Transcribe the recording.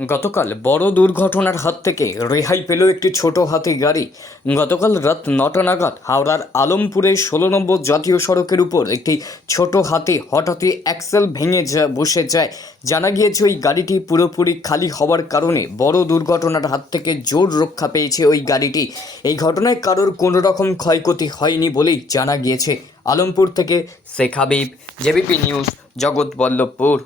গতকাল বড় দুর্ঘটনার হাত থেকে রেহাই পেল একটি ছোট হাতি গাড়ি। গতকাল রাত নটা নাগাদ হাওড়ার আলমপুরে ষোলো নম্বর জাতীয় সড়কের উপর একটি ছোট হাতি হঠাৎই অ্যাক্সেল ভেঙে যা বসে যায়। জানা গিয়েছে, ওই গাড়িটি পুরোপুরি খালি হওয়ার কারণে বড় দুর্ঘটনার হাত থেকে জোর রক্ষা পেয়েছে ওই গাড়িটি। এই ঘটনায় কারোর কোনো রকম ক্ষয়ক্ষতি হয়নি বলেই জানা গিয়েছে। আলমপুর থেকে শেখ হাবিব, জেবিপি নিউজ, জগৎবল্লভপুর।